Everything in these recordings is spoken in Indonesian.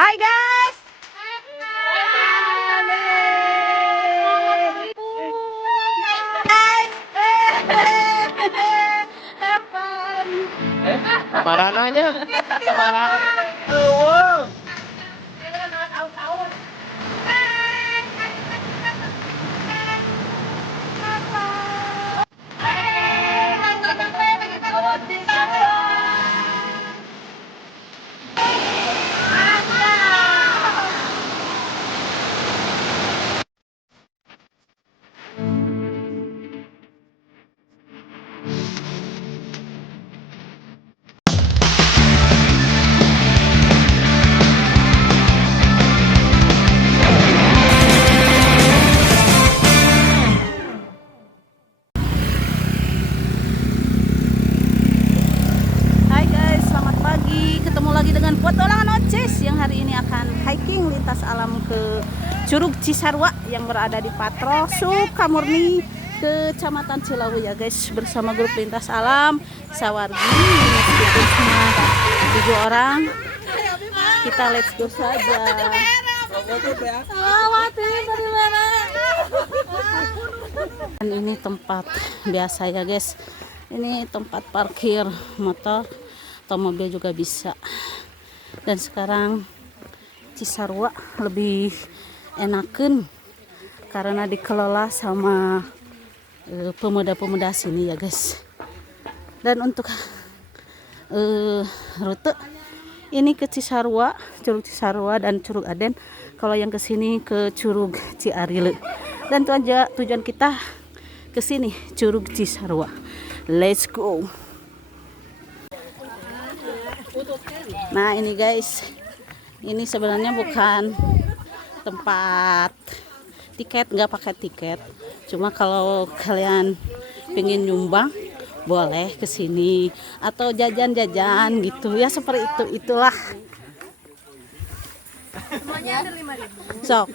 Hai guys. Marah nanya. Marah. Hai guys, selamat pagi. Ketemu lagi dengan Petualangan Oces yang hari ini akan hiking lintas alam ke Curug Cisarua yang berada di Patro, Sukamurni, Kecamatan Cilawu ya guys, bersama grup lintas alam Sawargi. Ini cuma 7 orang. Kita let's go saja. Dan ini tempat biasa ya guys. Ini tempat parkir motor atau mobil juga bisa. Dan sekarang Cisarua lebih enakan karena dikelola sama pemuda-pemuda sini ya guys. Dan untuk rute ini ke Cisarua, Curug Cisarua dan Curug Aden. Kalau yang ke sini ke Curug Ciarile. Dan tujuan kita ke sini Curug Cisarua. Let's go. Nah ini guys, ini sebenarnya bukan tempat tiket, nggak pakai tiket. Cuma kalau kalian pengen nyumbang boleh ke sini atau jajan-jajan gitu ya, seperti itulah. Sok.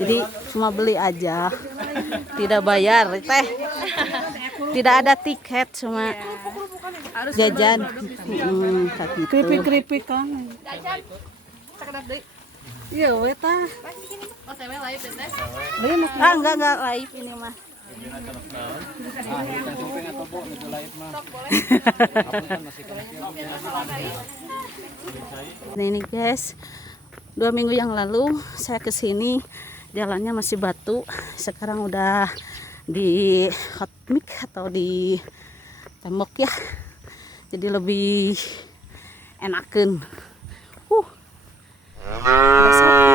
Jadi cuma beli aja, tidak bayar teh, tidak ada tiket, cuma jajan. Keripik kan. Iya weta. Enggak live ini mah. Nah ini guys, 2 minggu yang lalu saya kesini jalannya masih batu, sekarang udah di hot mix atau di tembok ya, jadi lebih enakan. Ada sapi.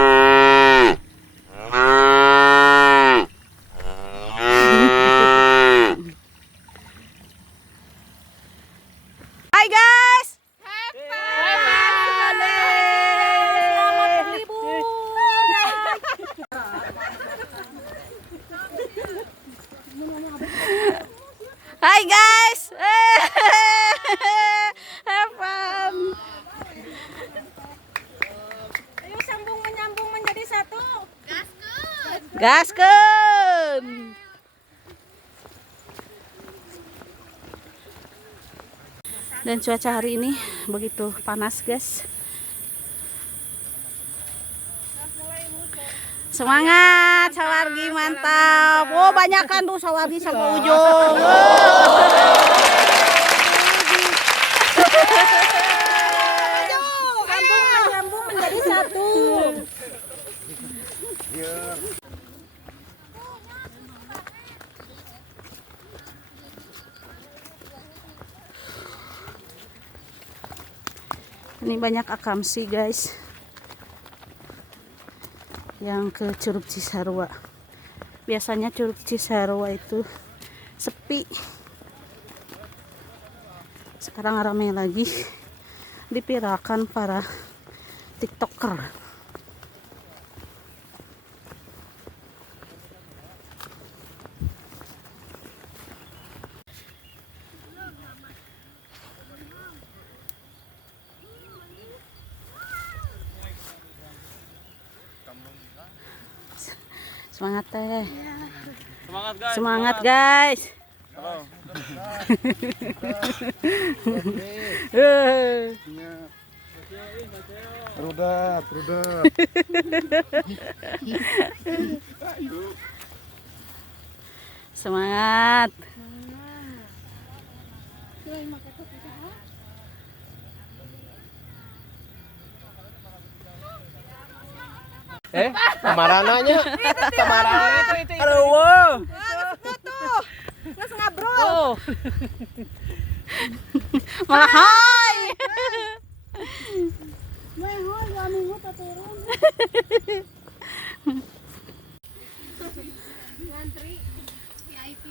Hai guys. Hai guys. Have fun. Ayo sambung menyambung menjadi satu. Gaskeun. Dan cuaca hari ini begitu panas guys. Semangat Sawargi, mantap. Oh banyak kan tuh Sawargi sampai ujung. Sambung menyambung menjadi satu. Ini banyak akamsi guys yang ke Curug Cisarua. Biasanya Curug Cisarua itu sepi, sekarang ramai lagi, dipirakan para tiktoker. Semangat teh. Semangat guys. Semangat guys. Rudat, rudat. Semangat. Kemarananya. Kemarana. Aduh. Nges ngabrol. Malah hai. Mehoi kami mau turun. Ngantri VIP.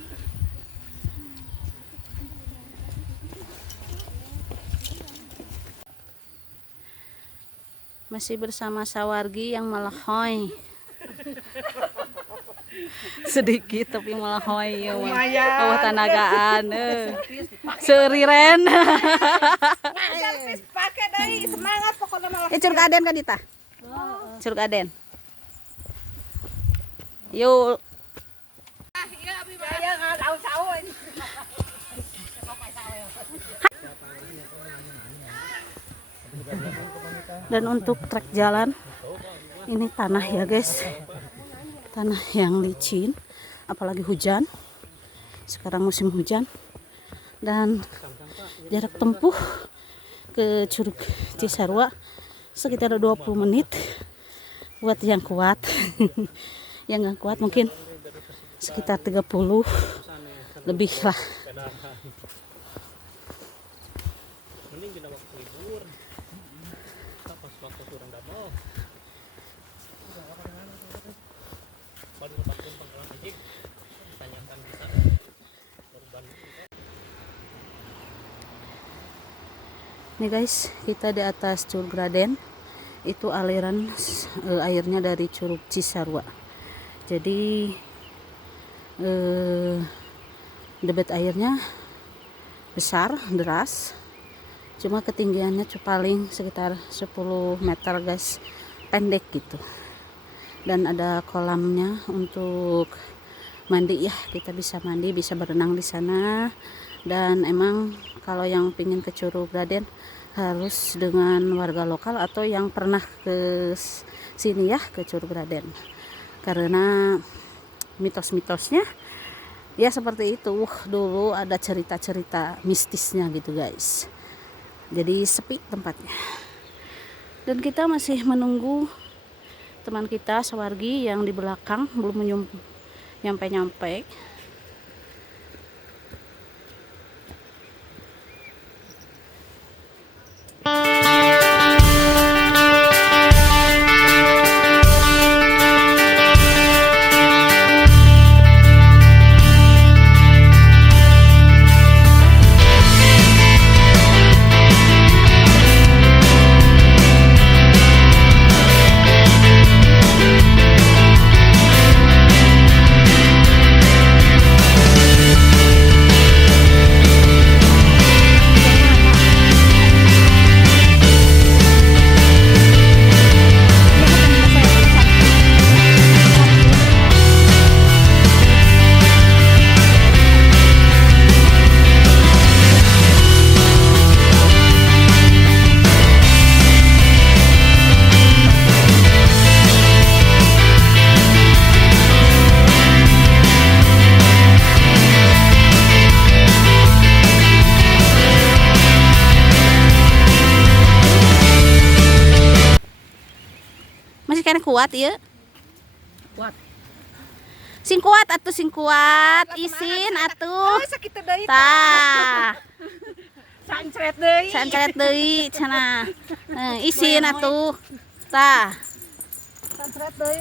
Masih bersama Sawargi yang melehoi. Sedikit tapi melehoi ya. Oh, tanagaan. Seriren. Servis pakai deui semangat pokoknya malah. Curug Aden kan Dita? Curug Aden. Yuk. Dan untuk trek jalan ini tanah ya guys, tanah yang licin apalagi hujan, sekarang musim hujan, dan jarak tempuh ke Curug Cisarua sekitar 20 menit buat yang kuat. Yang nggak kuat mungkin sekitar 30 lebih lah. Nih guys, kita di atas Curug Raden. Itu aliran airnya dari Curug Cisarua. Jadi debit airnya besar, deras. Cuma ketinggiannya paling sekitar 10 meter guys, pendek gitu. Dan ada kolamnya untuk mandi ya, kita bisa mandi, bisa berenang di sana. Dan emang kalau yang pingin ke Curug Raden harus dengan warga lokal atau yang pernah ke sini ya, ke Curug Raden, karena mitos-mitosnya ya seperti itu. Dulu ada cerita-cerita mistisnya gitu guys, jadi sepi tempatnya. Dan kita masih menunggu teman kita Sawargi yang di belakang belum nyampe-nyampe. Kan kuat ya, kuat sing kuat atuh, sing kuat isin atuh Sakit deui tah sancret deui. sancret deui cenah. Isin atuh tah Sancret deui.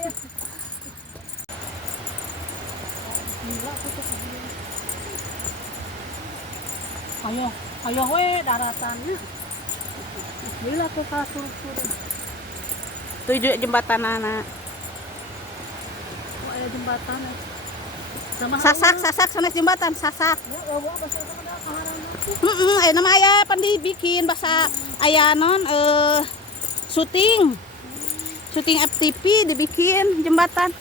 Ayo we daratannya. Bila tuh kasuruk-suruk. tujuh jembatan anak Ada jembatan. sasak sanes jembatan sasak. Aya nama aya pan dibikin bahasa aya non syuting FTP dibikin jembatan.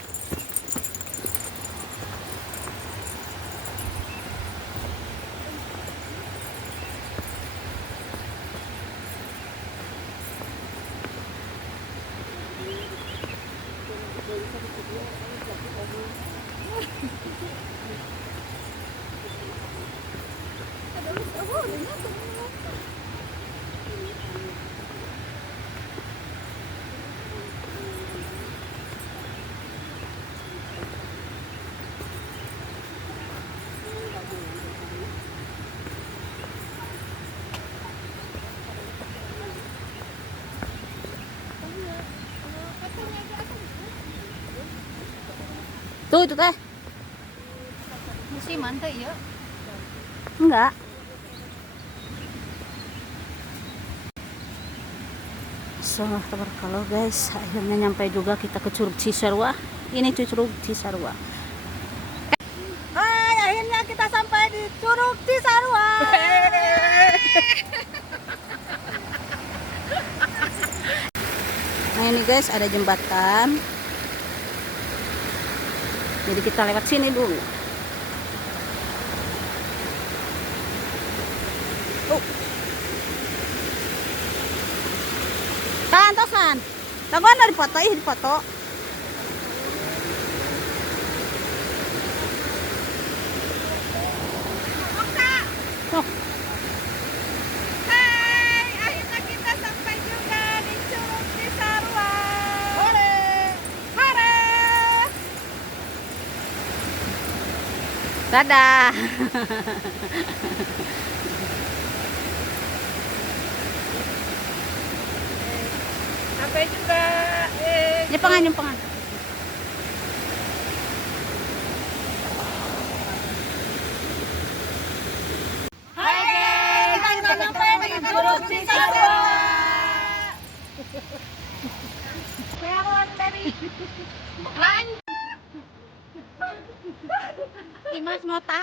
Tuh itu teh. Musiman teh ieu. Enggak. So, kalau guys, akhirnya nyampe juga kita ke Curug Cisarua. Ini tuh Curug Cisarua. Hai, akhirnya kita sampai di Curug Cisarua. Nah ini guys, ada jembatan. Jadi kita lewat sini dulu. Kan, tosan. Tagon dari foto, di foto. Oh. Hai, akhirnya kita sampai juga di Curug Cisarua. Hore. Hore. Dadah. Sampai juga. Jepangan, jepangan. Hai guys, kita sampai di Curug Cisarua. Peron dari Imas mota.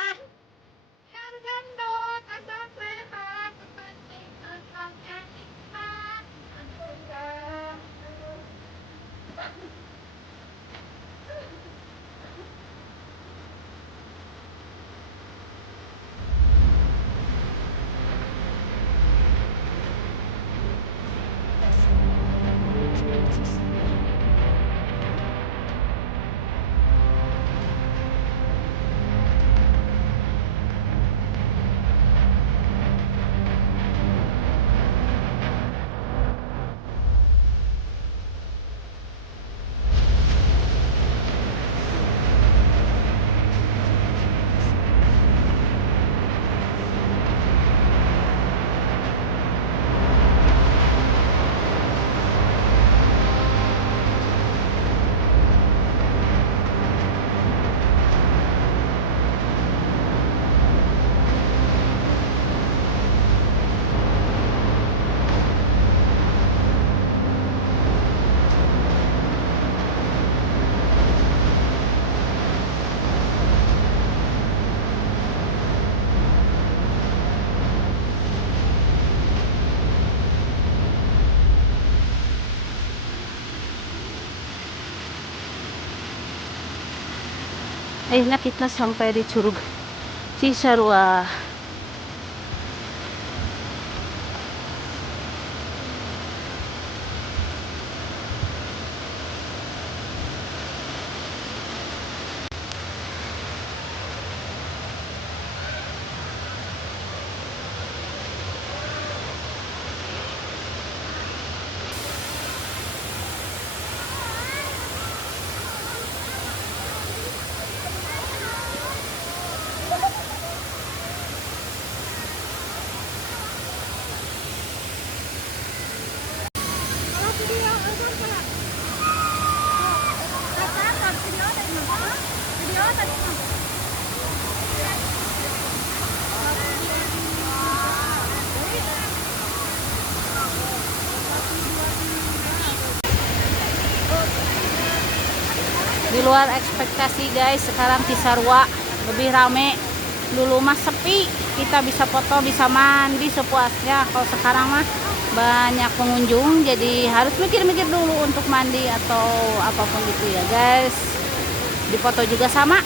Akhirnya kita sampai di Curug Cisarua. Di luar ekspektasi guys, sekarang Cisarua lebih rame. Dulu mah sepi, kita bisa foto, bisa mandi sepuasnya. Kalau sekarang mah banyak pengunjung, jadi harus mikir-mikir dulu untuk mandi atau apapun gitu ya guys. Di foto juga sama,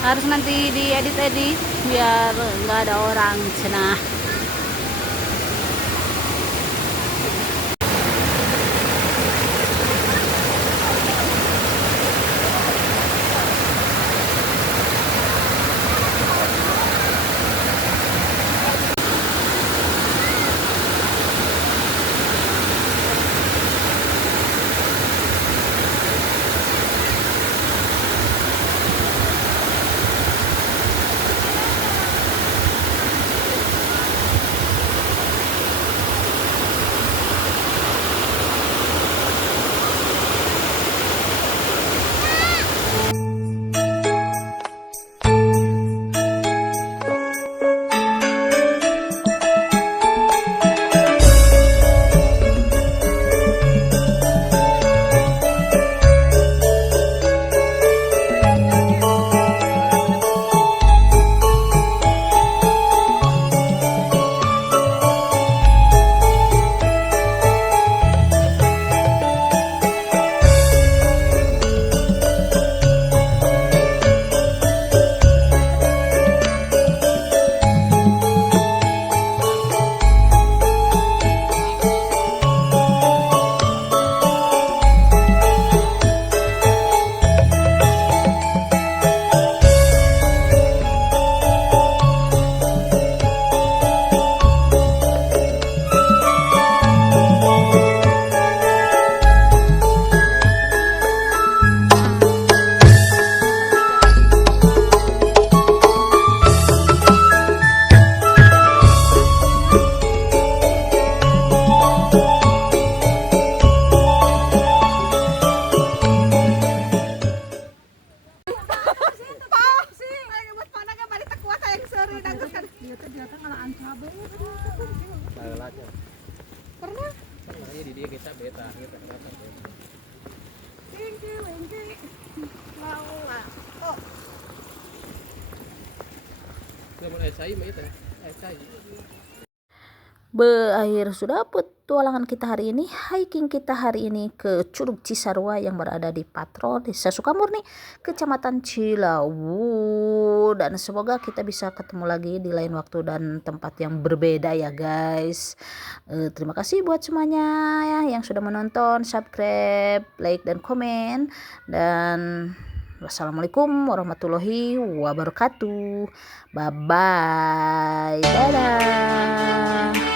harus nanti diedit-edit biar nggak ada orang cenah. Kita kenapa? Mau nggak? Oh, Nggak boleh saya mah itu. Saya. Berakhir sudah petualangan kita hari ini, hiking kita hari ini ke Curug Cisarua yang berada di Patro, Desa Sukamurni, Kecamatan Cilawu. Dan semoga kita bisa ketemu lagi di lain waktu dan tempat yang berbeda ya guys. Terima kasih buat semuanya ya, yang sudah menonton, subscribe, like, dan komen. Dan wassalamualaikum warahmatullahi wabarakatuh. Bye bye. Dadah.